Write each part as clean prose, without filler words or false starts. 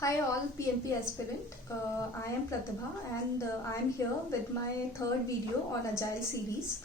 Hi all PMP aspirant, I am Pratibha and I am here with my third video on Agile series.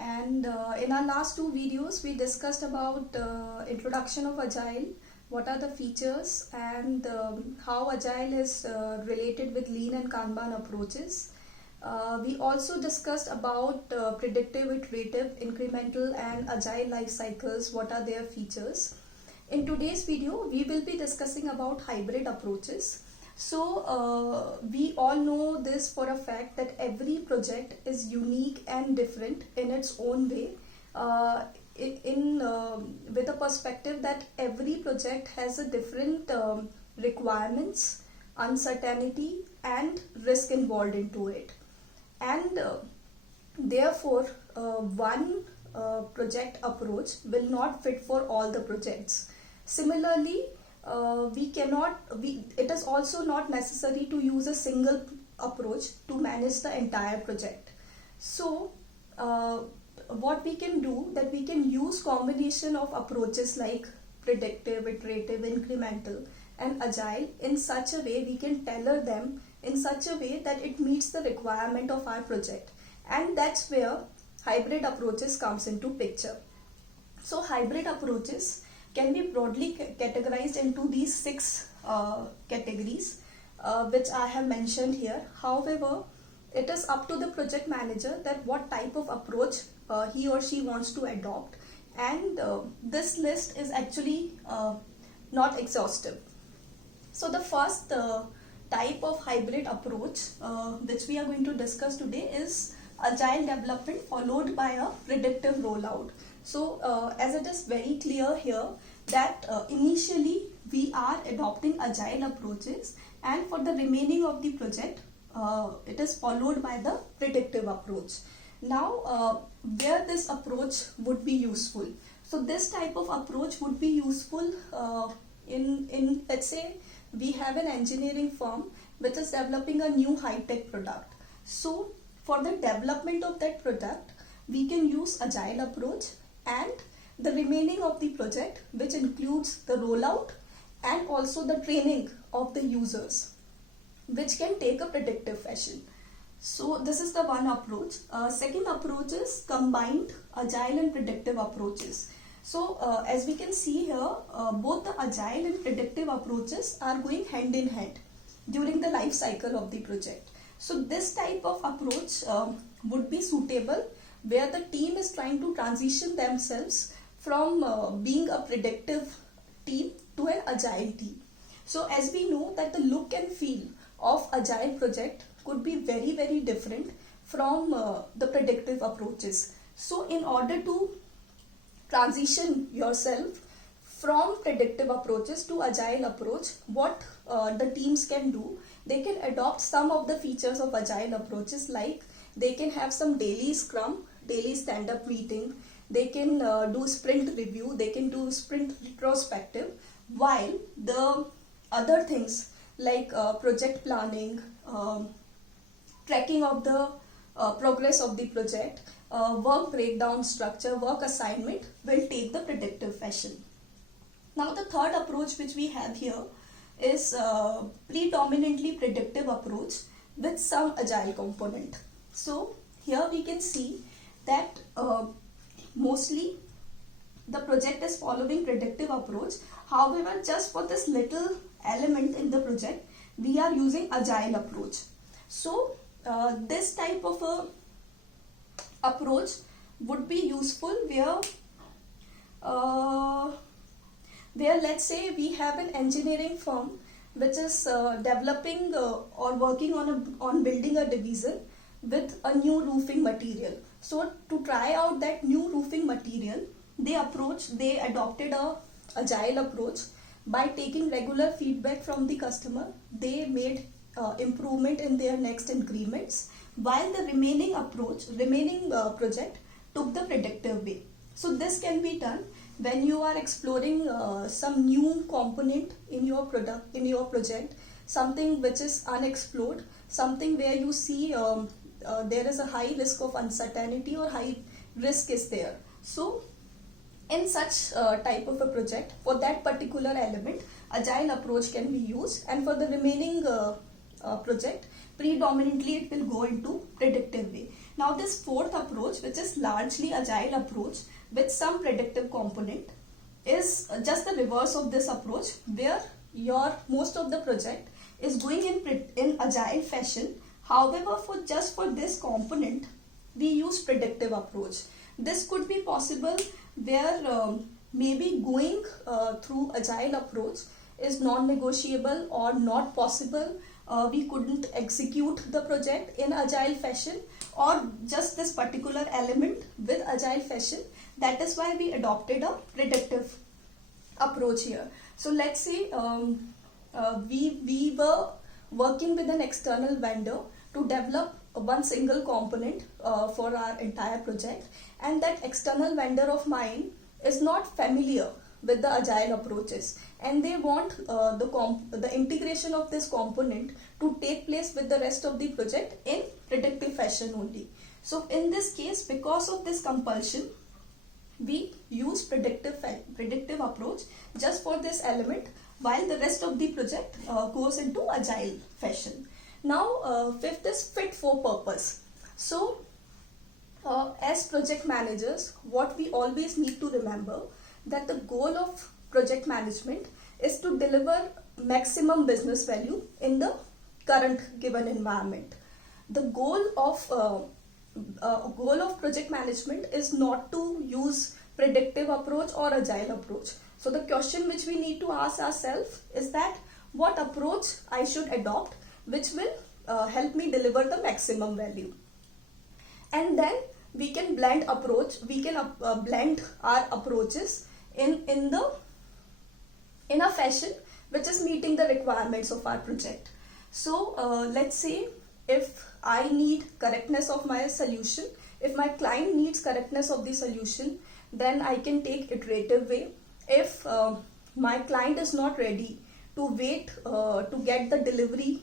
And in our last two videos we discussed about introduction of Agile, what are the features and how Agile is related with Lean and Kanban approaches. We also discussed about predictive, iterative, incremental and Agile life cycles, what are their features. In today's video, we will be discussing about hybrid approaches. So, we all know this for a fact that every project is unique and different in its own way. With a perspective that every project has a different requirements, uncertainty, and risk involved into it, and therefore, one project approach will not fit for all the projects. Similarly, it is also not necessary to use a single approach to manage the entire project. So, what we can do, that we can use combination of approaches like predictive, iterative, incremental and agile in such a way we can tailor them in such a way that it meets the requirement of our project, and that's where hybrid approaches comes into picture. So hybrid approaches can be broadly categorized into these six categories which I have mentioned here. However, it is up to the project manager that what type of approach he or she wants to adopt, and this list is actually not exhaustive. So the first type of hybrid approach which we are going to discuss today is agile development followed by a predictive rollout. So as it is very clear here that initially we are adopting agile approaches, and for the remaining of the project it is followed by the predictive approach. Now where this approach would be useful? So this type of approach would be useful in let's say we have an engineering firm which is developing a new high-tech product. So for the development of that product, we can use agile approach, and the remaining of the project, which includes the rollout and also the training of the users, which can take a predictive fashion. So this is the one approach. Second approach is combined agile and predictive approaches. So as we can see here, both the agile and predictive approaches are going hand in hand during the life cycle of the project. So this type of approach would be suitable where the team is trying to transition themselves from being a predictive team to an agile team. So as we know that the look and feel of agile project could be very different from the predictive approaches. So in order to transition yourself from predictive approaches to agile approach, what the teams can do, they can adopt some of the features of agile approaches, like they can have some daily scrum, daily stand-up meeting, they can do sprint review, they can do sprint retrospective, while the other things like project planning, tracking of the progress of the project, work breakdown structure, work assignment will take the predictive fashion. Now the third approach which we have here is predominantly predictive approach with some agile component. So here we can see that mostly the project is following predictive approach. However, just for this little element in the project, we are using agile approach. So this type of a approach would be useful where let's say we have an engineering firm which is developing or working on building a division with a new roofing material. So to try out that new roofing material, they adopted a agile approach. By taking regular feedback from the customer, they made improvement in their next increments, while the remaining project took the predictive way. So this can be done when you are exploring some new component in your project, something which is unexplored, something where you see there is a high risk of uncertainty or high risk is there. So in such type of a project, for that particular element, agile approach can be used, and for the remaining project, predominantly it will go into predictive way. Now this fourth approach, which is largely agile approach with some predictive component, is just the reverse of this approach, where your most of the project is going in agile fashion. However, for this component, we use predictive approach. This could be possible where maybe going through agile approach is non-negotiable or not possible. We couldn't execute the project in agile fashion, or just this particular element with agile fashion. That is why we adopted a predictive approach here. So let's say we were working with an external vendor to develop one single component for our entire project, and that external vendor of mine is not familiar with the agile approaches, and they want the integration of this component to take place with the rest of the project in predictive fashion only. So in this case, because of this compulsion, we use predictive approach just for this element, while the rest of the project goes into agile fashion. Now fifth is fit for purpose. So as project managers, what we always need to remember, that the goal of project management is to deliver maximum business value in the current given environment. The goal of project management is not to use predictive approach or agile approach. So the question which we need to ask ourselves is that what approach I should adopt which will help me deliver the maximum value. And then we can blend our approaches in a fashion which is meeting the requirements of our project. So let's say if I need correctness of my solution, if my client needs correctness of the solution, then I can take iterative way. If my client is not ready to wait to get the delivery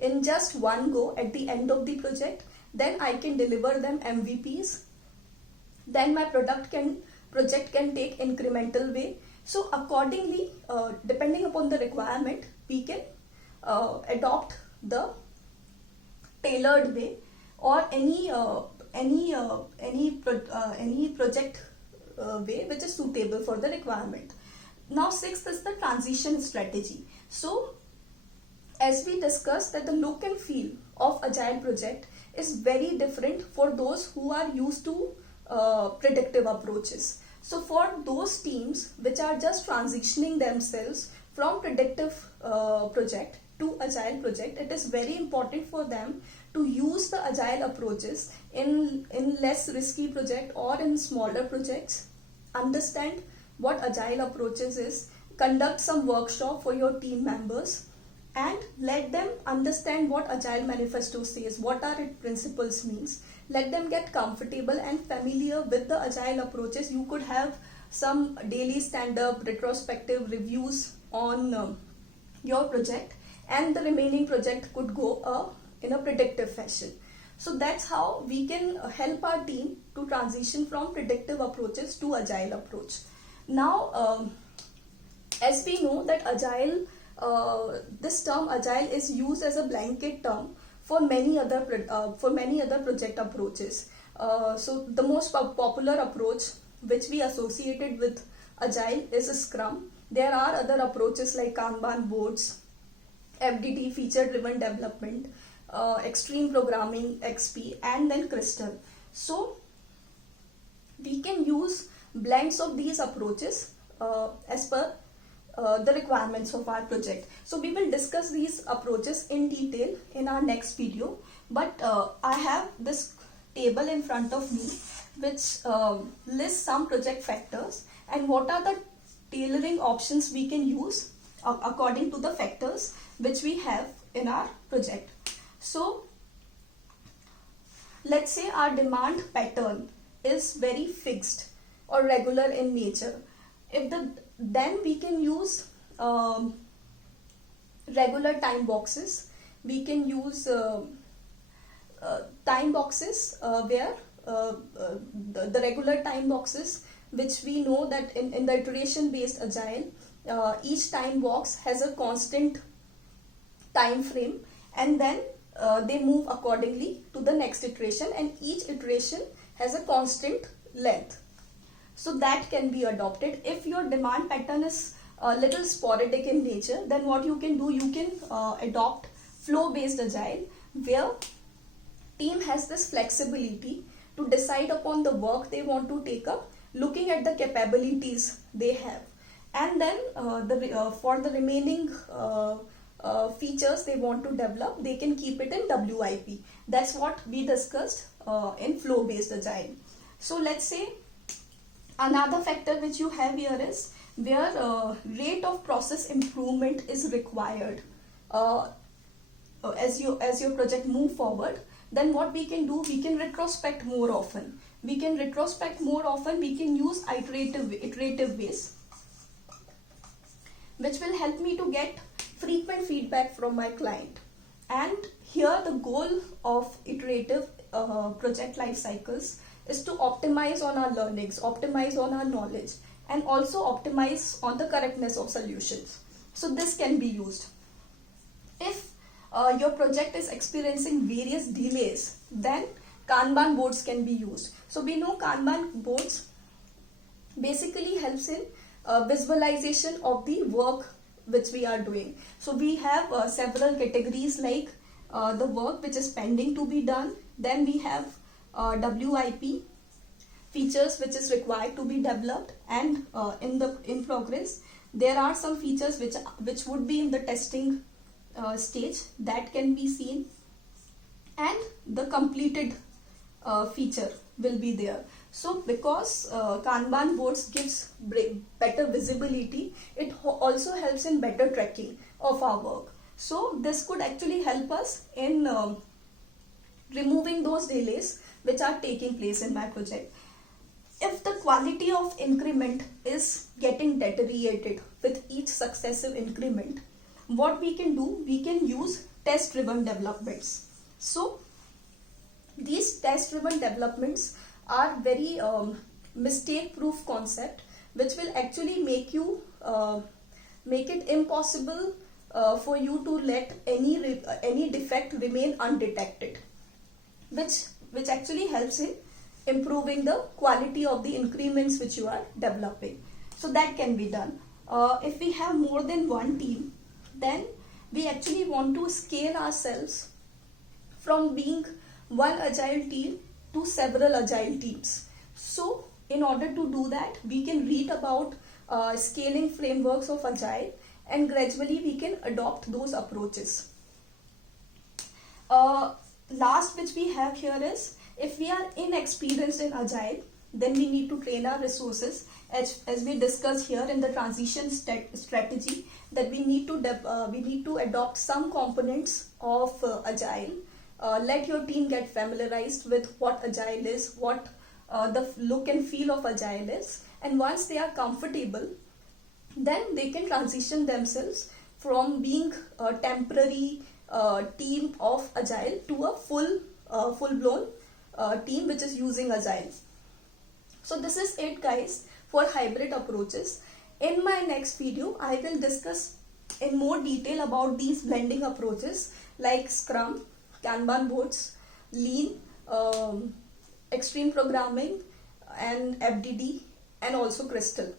in just one go at the end of the project, then I can deliver them MVPs. Then my project can take incremental way. So accordingly, depending upon the requirement, we can adopt the tailored way or any project way which is suitable for the requirement. Now sixth is the transition strategy. So as we discussed, that the look and feel of agile project is very different for those who are used to predictive approaches. So for those teams which are just transitioning themselves from predictive project to agile project, it is very important for them to use the agile approaches in less risky project or in smaller projects. Understand what agile approaches is, conduct some workshop for your team members, and let them understand what agile manifesto says, what are its principles means. Let them get comfortable and familiar with the agile approaches. You could have some daily stand-up retrospective reviews on your project, and the remaining project could go in a predictive fashion. So that's how we can help our team to transition from predictive approaches to agile approach. Now as we know that agile, this term agile is used as a blanket term for many other project approaches. So the most popular approach which we associated with agile is Scrum. There are other approaches like Kanban boards, FDD, feature driven development, extreme programming, XP, and then Crystal. So we can use blends of these approaches as per the requirements of our project. So we will discuss these approaches in detail in our next video, but I have this table in front of me which lists some project factors and what are the tailoring options we can use according to the factors which we have in our project. So let's say our demand pattern is very fixed or regular in nature. Then we can use regular time boxes. We can use time boxes where the regular time boxes which we know that in the iteration based agile each time box has a constant time frame, and then they move accordingly to the next iteration, and each iteration has a constant length. So that can be adopted. If your demand pattern is a little sporadic in nature, then what you can do, you can adopt flow based agile, where team has this flexibility to decide upon the work they want to take up, looking at the capabilities they have, and then for the remaining features they want to develop, they can keep it in WIP. That's what we discussed in flow based agile. So let's say another factor which you have here is where rate of process improvement is required as your project move forward. Then what we can do, we can retrospect more often. We can use iterative ways, which will help me to get frequent feedback from my client. And here the goal of iterative project life cycles is to optimize on our learnings, optimize on our knowledge, and also optimize on the correctness of solutions. So this can be used. If your project is experiencing various delays, then Kanban boards can be used. So we know Kanban boards basically helps in visualization of the work which we are doing. So we have several categories like the work which is pending to be done. Then we have WIP, features which is required to be developed and in progress. There are some features which would be in the testing stage that can be seen, and the completed feature will be there. So because Kanban boards gives better visibility, it also helps in better tracking of our work. So this could actually help us in removing those delays which are taking place in my project. If the quality of increment is getting deteriorated with each successive increment, what we can do, we can use test driven developments. So these test driven developments are very mistake proof concept, which will actually make it impossible for you to let any defect remain undetected, which actually helps in improving the quality of the increments which you are developing. So that can be done. If we have more than one team, then we actually want to scale ourselves from being one agile team to several agile teams. So in order to do that, we can read about scaling frameworks of agile, and gradually we can adopt those approaches. Last which we have here is, if we are inexperienced in agile, then we need to train our resources, as we discussed here in the transition strategy, that we need to adopt some components of agile. Let your team get familiarized with what agile is, what the look and feel of agile is, and once they are comfortable, then they can transition themselves from being a temporary team of agile to a full-blown team which is using agile. So this is it, guys, for hybrid approaches. In my next video, I will discuss in more detail about these blending approaches like Scrum, Kanban boards, Lean, Extreme Programming, and FDD, and also Crystal.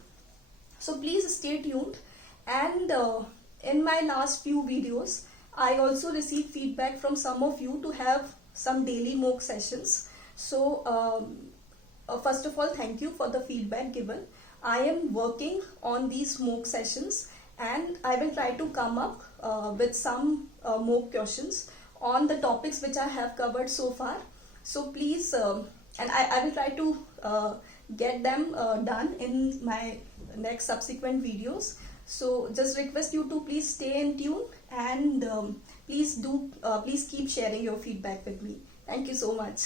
So please stay tuned. And in my last few videos, I also received feedback from some of you to have some daily mock sessions. So first of all, thank you for the feedback given. I am working on these mock sessions, and I will try to come up with some mock questions on the topics which I have covered so far. So please, and I will try to get them done in my next subsequent videos. So just request you to please stay in tune, and please keep sharing your feedback with me. Thank you so much.